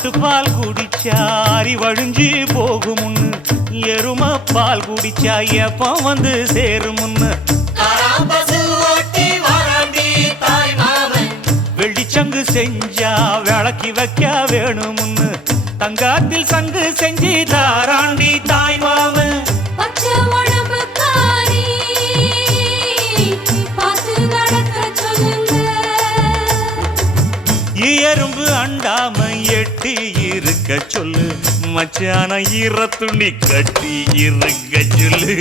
மாட்டுப்பால் குடிச்சா அறிவழிஞ்சு போகுமுன்னு எரும பால் குடிச்சா எப்ப வந்து சேருமுன்னு வெள்ளிச்சங்கு செஞ்சா விளக்கி வைக்க வேணுமுன்னு தங்காத்தில் சங்கு செஞ்சு தாராண்டி தாய் மாமன் எறும்பு அண்டாம எட்டி இருக்க சொல்லு மச்சான ஈர துணி கட்டி இருக்க சொல்லு